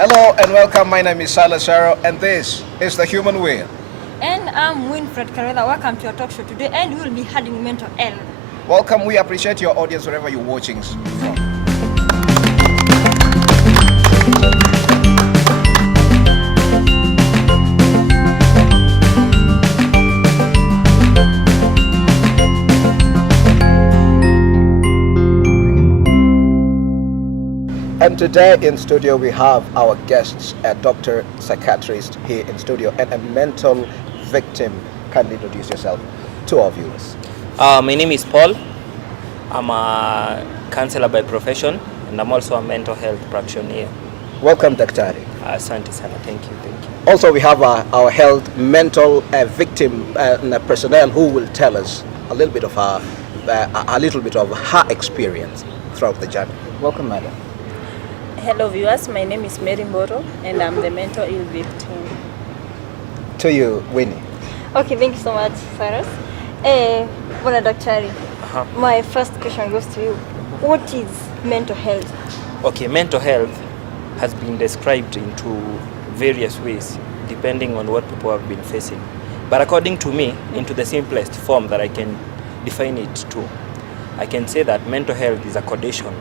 Hello and welcome. My name is Silas Sharo and this is The Human Wheel. And I'm Winfred Carrera. Welcome to our talk show today, and we'll be having mental health. Welcome. We appreciate your audience wherever you're watching from. And today in studio we have our guests, a doctor, psychiatrist here in studio, and a mental victim. Kindly introduce yourself to our viewers. My name is Paul. I'm a counselor by profession, and I'm also a mental health practitioner. Welcome, Daktari. Asante sana. Thank you. Also, we have our health mental victim personnel who will tell us a little bit of her experience throughout the journey. Welcome, madam. Hello viewers, my name is Mary Mboro and I'm the mental ill victim. To you, Winnie. Okay, thank you so much, Cyrus. Bwana Daktari, my first question goes to you. What is mental health? Okay, mental health has been described into various ways depending on what people have been facing. But according to me, into the simplest form that I can define it to, I can say that mental health is a condition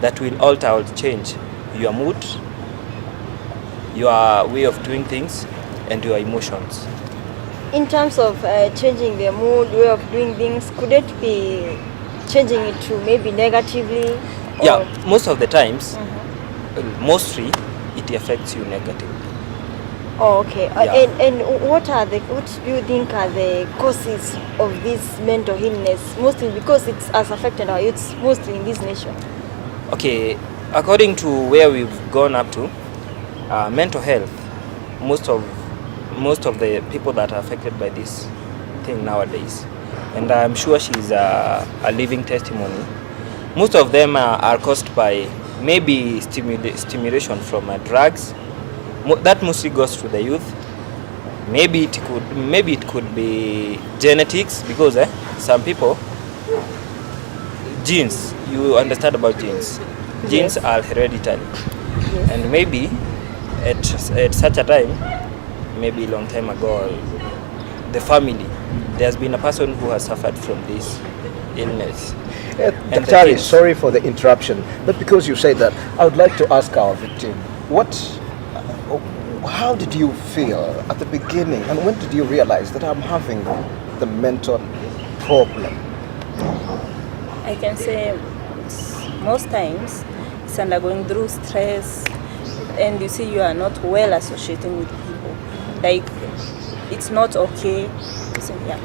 that will alter or change your mood, your way of doing things, and your emotions. In terms of changing the mood, way of doing things, could it be changing it to maybe negatively? Yeah, most of the times, mostly, it affects you negatively. Oh, okay. Yeah. And what do you think are the causes of this mental illness? Mostly because it has affected our youths, mostly in this nation. Okay, according to where we've gone up to, mental health, most of the people that are affected by this thing nowadays, and I'm sure she's a living testimony, most of them are caused by maybe stimulation from drugs. That mostly goes to the youth. Maybe it could be genetics, because some people, genes, you understand about genes. Genes are hereditary. Yes. And maybe at such a time, maybe a long time ago, the family, there's been a person who has suffered from this illness. Daktari, sorry for the interruption, but because you said that, I would like to ask our victim, how did you feel at the beginning, and when did you realize that I'm having the mental problem? I can say most times it's undergoing through stress, and you see you are not well associating with people. Like, it's not okay. So, yeah.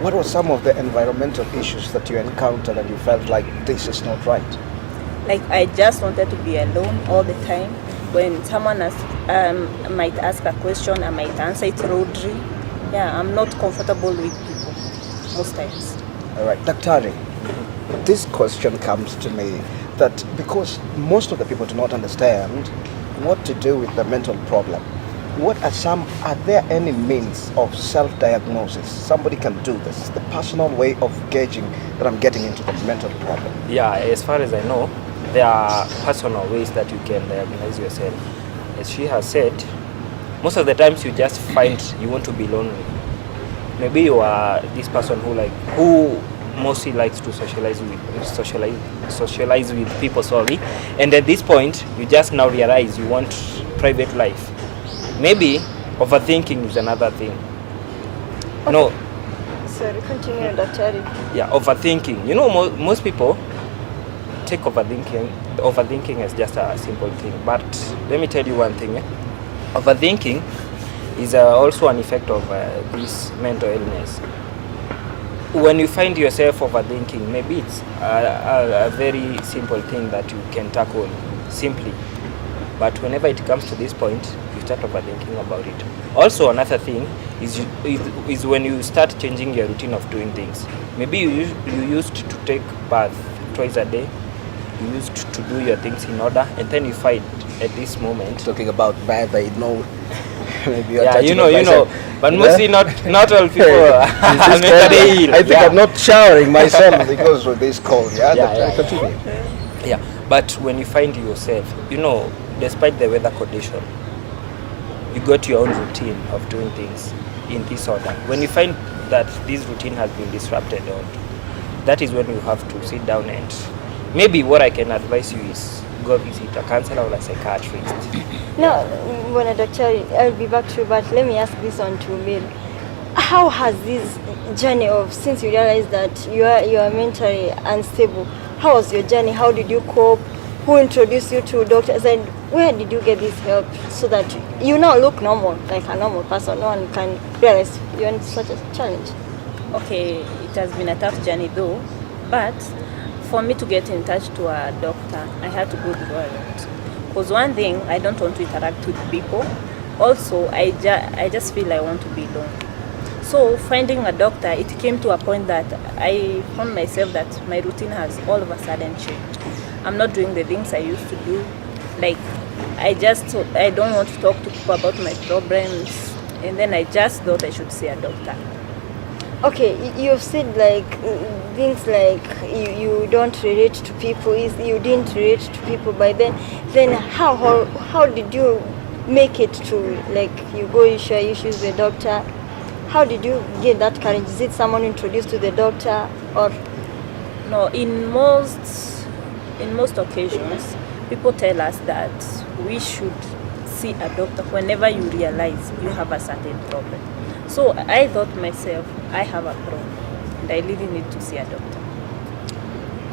What were some of the environmental issues that you encountered and you felt like this is not right? Like, I just wanted to be alone all the time. When someone might ask a question, I might answer it rudely. Yeah, I'm not comfortable with people most times. All right, Daktari, this question comes to me that because most of the people do not understand what to do with the mental problem, are there any means of self-diagnosis? Somebody can do this, the personal way of gauging that I'm getting into the mental problem. Yeah, as far as I know, there are personal ways that you can diagnose yourself. As she has said, most of the times you just find you want to be lonely. Maybe you are this person who mostly likes to socialize with people, sorry. And at this point, you just now realize you want private life. Maybe overthinking is another thing. Okay. No. Sorry, continue, Daktari. Yeah, overthinking. You know, most people take overthinking as just a simple thing. But let me tell you one thing. Overthinking is also an effect of this mental illness. When you find yourself overthinking, maybe it's a very simple thing that you can tackle simply. But whenever it comes to this point, you start overthinking about it. Also, another thing is when you start changing your routine of doing things. Maybe you used to take bath twice a day. You used to do your things in order, and then you find at this moment. Talking about bath, I know. Maybe you're Yeah, you know, but mostly not all people are mentally ill. I think I'm not showering myself because of this cold. Continue. Yeah. But when you find yourself, despite the weather condition, you got your own routine of doing things in this order. When you find that this routine has been disrupted, that is when you have to sit down and maybe what I can advise you is go visit a counselor or a psychiatrist. Now, when Dr. I'll be back to you, but let me ask this one to Bill. How has this journey of, since you realized that you are mentally unstable, how was your journey? How did you cope? Who introduced you to doctors, and where did you get this help so that you now look normal, like a normal person? No one can realize you're in such a challenge. Okay, it has been a tough journey though, but for me to get in touch to a doctor, I had to go through a lot. Because one thing, I don't want to interact with people. Also, I just feel I want to be alone. So finding a doctor, it came to a point that I found myself that my routine has all of a sudden changed. I'm not doing the things I used to do. Like, I don't want to talk to people about my problems. And then I just thought I should see a doctor. Okay, you've said like things like you don't relate to people, you didn't relate to people by then how did you make it to, like, you go, you share issues with the doctor? How did you get that courage? Is it someone introduced to the doctor, or? No, in most occasions, people tell us that we should see a doctor whenever you realize you have a certain problem. So I thought myself, I have a problem and I really need to see a doctor.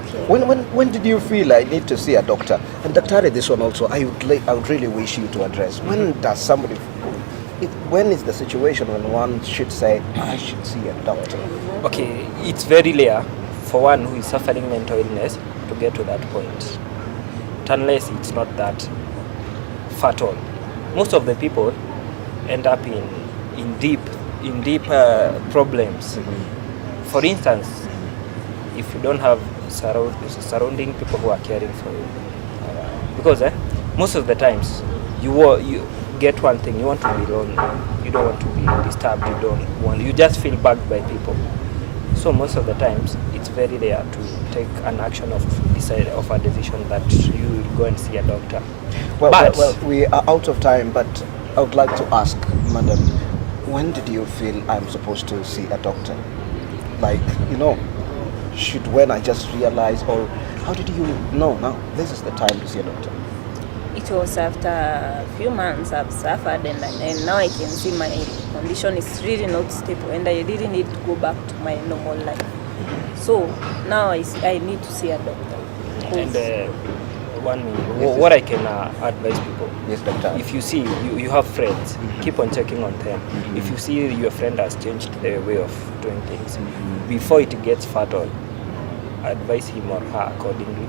Okay. When did you feel I need to see a doctor? And Dr. this one also, I would really wish you to address. When is the situation when one should say, I should see a doctor? Okay, it's very rare for one who is suffering mental illness to get to that point, unless it's not that fatal. Most of the people end up in deep problems. For instance, if you don't have surrounding people who are caring for you, because most of the times you get one thing, you want to be alone, you don't want to be disturbed, you just feel bugged by people. So most of the times it's very rare to take an action of a decision that you will go and see a doctor. Well, we are out of time, but I would like to ask, madam, when did you feel I'm supposed to see a doctor? Like, when I just realize, or how did you know now this is the time to see a doctor? It was after a few months I've suffered and now I can see my condition is really not stable and I really need to go back to my normal life. So now I need to see a doctor. And one minute, what I can advise people, yes, doctor. if you see you have friends, keep on checking on them. If you see your friend has changed their way of doing things, before it gets fatal, advise him or her accordingly.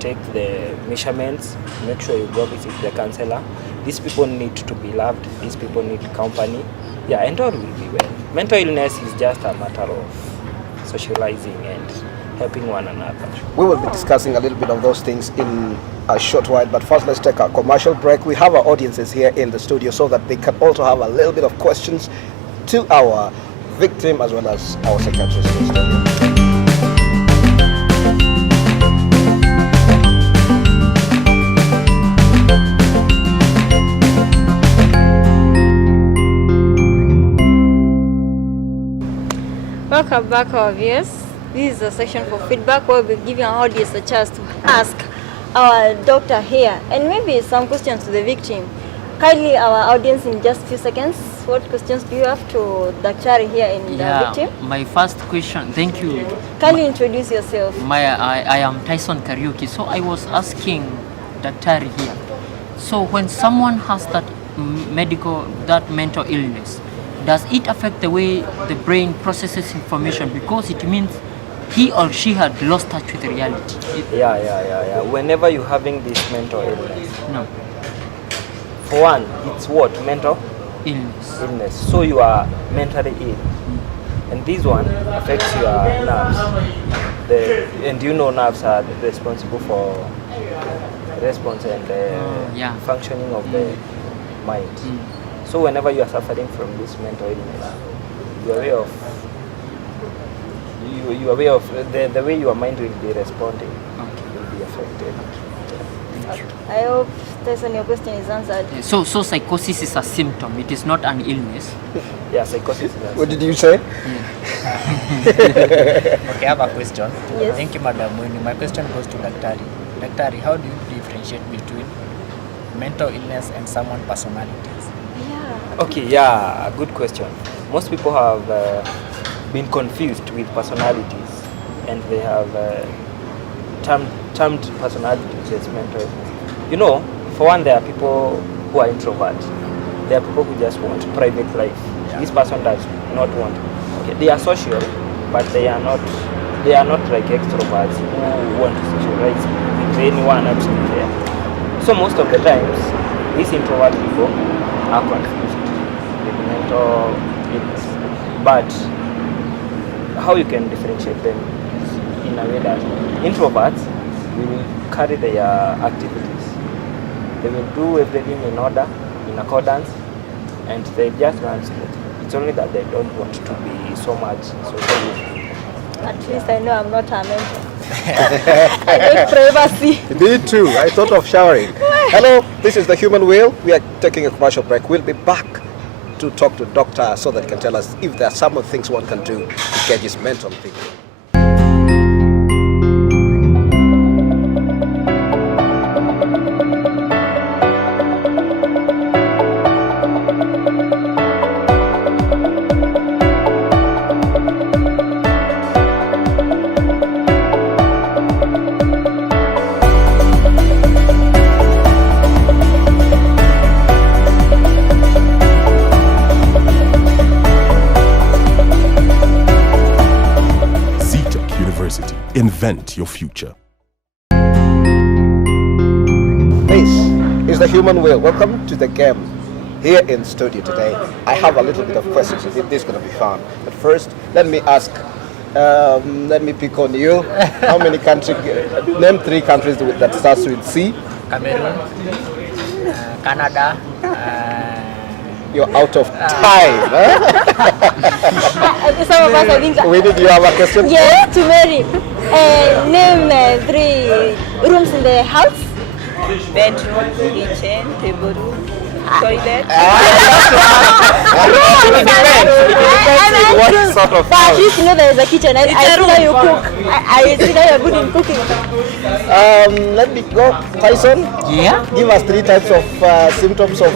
Take the measurements, make sure you go visit the counselor. These people need to be loved, these people need company. Yeah, and all will be well. Mental illness is just a matter of socializing and helping one another. We will be discussing a little bit of those things in a short while, but first let's take a commercial break. We have our audiences here in the studio so that they can also have a little bit of questions to our victim as well as our psychiatrist in the studio. Welcome back, our viewers. This is a section for feedback where we'll be giving our audience a chance to ask our doctor here and maybe some questions to the victim. Kindly, our audience, in just a few seconds, what questions do you have to Dr. here in the victim? My first question, thank you. Kindly introduce yourself. I am Tyson Kariuki. So I was asking Dr. here. So when someone has that mental illness, does it affect the way the brain processes information? Because it means he or she had lost touch with reality. Yeah. Whenever you're having this mental illness, No. for one, it's what? Mental Illness. So you are mentally ill. And this one affects your nerves. And nerves are responsible for response and functioning of the mind. So whenever you are suffering from this mental illness, you are aware of the way your mind will be responding. Okay. Will be affected. I hope, Tyson, your question is answered. So psychosis is a symptom. It is not an illness. Yeah, psychosis. What did you say? Okay, I have a question. Yes. Thank you, Madam Winnie. My question goes to Daktari. Daktari, how do you differentiate between mental illness and someone's personalities? Yeah. Okay, yeah, good question. Most people have been confused with personalities, and they have termed personalities as mental illness. You know, for one, there are people who are introverts. There are people who just want private life. Yeah. This person does not want. Okay, they are social, but they are not like extroverts who want to socialize with anyone absolutely. So most of the times, these introvert people are confused with mental illness. But how you can differentiate them is in a way that introverts will carry their activities. They will do everything in order, in accordance, and they just run smooth. It's only that they don't want to be so much social. At least I know I'm not a mentor. I like privacy. Me too. I thought of showering. Hello, this is the Human Wheel. We are taking a commercial break. We'll be back to talk to doctor so that he can tell us if there are some of the things one can do to get his mental thinking. Invent your future. This is the Human Wheel. Welcome to the game. Here in studio today, I have a little bit of questions. This is going to be fun. But first, let me ask. Let me pick on you. How many countries? Name 3 countries that starts with C. Cameroon, Canada, You're out of time. Huh? Some of us, I think. Winnie, do you have a question? Yes, to Mary. Name 3 rooms in the house. Bedroom, kitchen, table room, toilet. What sort of But at least you know there is a kitchen. I see how you cook. I see how you're good in cooking. Let me go. Tyson, Yeah. give us 3 types of symptoms of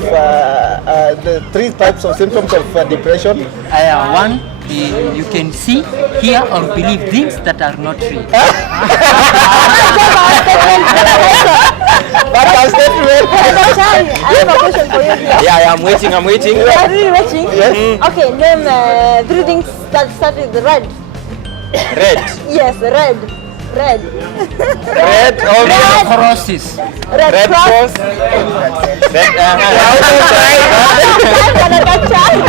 the 3 types of symptoms of depression. One, you can see, hear, or believe things that are not real. That was statement. Daktari, I have a question for you here. Yeah, I'm waiting. You are really watching? Yes. Okay, name 3 things that start with red. Red. Yes, red. Red. Red. Oh, Red. Crosses. Red Red cross. Cross. Red. Red colour.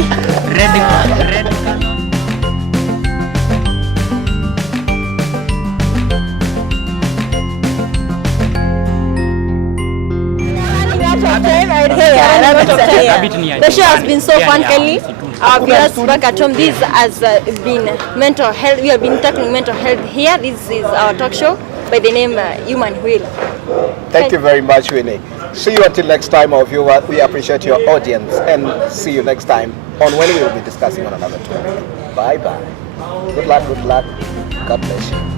The show has been so fun, Kelly. Our viewers back at home, this has been mental health. We have been tackling mental health here. This is our talk show by the name Human Wheel. Thank you very much, Winnie. See you until next time, our viewer. We appreciate your audience and see you next time on when we will be discussing on another topic. Bye bye. Good luck. God bless you.